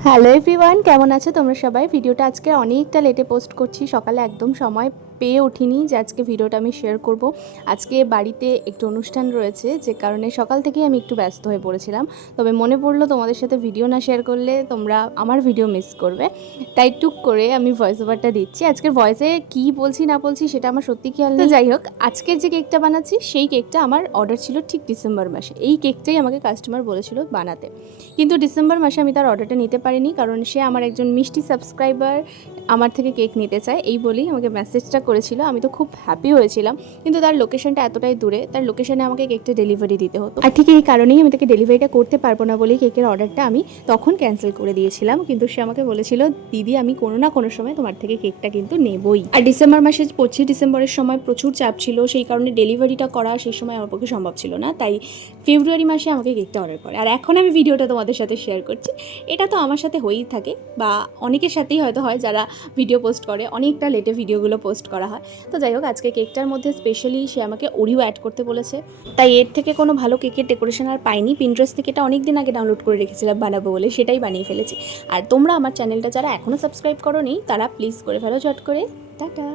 Hello everyone, কেমন আছো তোমরা সবাই? ভিডিওটা আজকে অনেকটা লেটে পোস্ট করছি। সকালে একদম সময় পেয়ে উঠিনি যে আজকে ভিডিওটা আমি শেয়ার করব। আজকে বাড়িতে একটু অনুষ্ঠান রয়েছে, যে কারণে সকাল থেকেই আমি একটু ব্যস্ত হয়ে পড়েছিলাম। তবে মনে পড়লো তোমাদের সাথে ভিডিও না শেয়ার করলে তোমরা আমার ভিডিও মিস করবে, তাই টুক করে আমি ভয়েস ওভারটা দিচ্ছি। আজকের ভয়েসে কি বলছি না বলছি সেটা আমার সত্যি খেয়াল নেই। যাই হোক, আজকের যে কেকটা বানাচ্ছি সেই কেকটা আমার অর্ডার ছিল ঠিক ডিসেম্বর মাসে। এই কেকটাই আমাকে কাস্টমার বলেছিল বানাতে, কিন্তু ডিসেম্বর মাসে আমি তার অর্ডারটা নিতে পারিনি, কারণ সে আমার একজন মিষ্টি সাবস্ক্রাইবার, আমার থেকে কেক নিতে চায় এই বলেই আমাকে মেসেজটা করেছিল। আমি তো খুব হ্যাপি হয়েছিলাম, কিন্তু তার লোকেশনটা এতটাই দূরে, তার লোকেশনে আমাকে কেকটা ডেলিভারি দিতে হতো। আর ঠিক এই কারণেই আমি তাকে ডেলিভারিটা করতে পারবো না বলেই কেকের অর্ডারটা আমি তখন ক্যান্সেল করে দিয়েছিলাম। কিন্তু সে আমাকে বলেছিল, দিদি আমি কোনো না কোনো সময় তোমার থেকে কেকটা কিন্তু নেবই। আর ডিসেম্বর মাসে 25 ডিসেম্বরের সময় প্রচুর চাপ ছিল, সেই কারণে ডেলিভারিটা করা সেই সময় আমার পক্ষে সম্ভব ছিল না, তাই ফেব্রুয়ারি মাসে আমাকে কেকটা অর্ডার করে। আর এখন আমি ভিডিওটা তোমাদের সাথে শেয়ার করছি। এটা তো আমার সাথে হয়েই থাকে, বা অনেকের সাথেই হয়তো হয় যারা ভিডিও পোস্ট করে, অনেকটা লেটে ভিডিওগুলো পোস্ট করা হয়। তো যাই হোক, আজকে কেকটার মধ্যে স্পেশালি সে আমাকে ওরিও অ্যাড করতে বলেছে, তাই এর থেকে কোনো ভালো কেকের ডেকোরেশন আর পাইনি। পিন্টারেস্ট থেকে এটা অনেক দিন আগে ডাউনলোড করে রেখেছিলাম বানাবো বলে, সেটাই বানিয়ে ফেলেছি। আর তোমরা আমার চ্যানেলটা যারা এখনও সাবস্ক্রাইব করোনি তারা প্লিজ করে ফেলো চট করে। টাটা।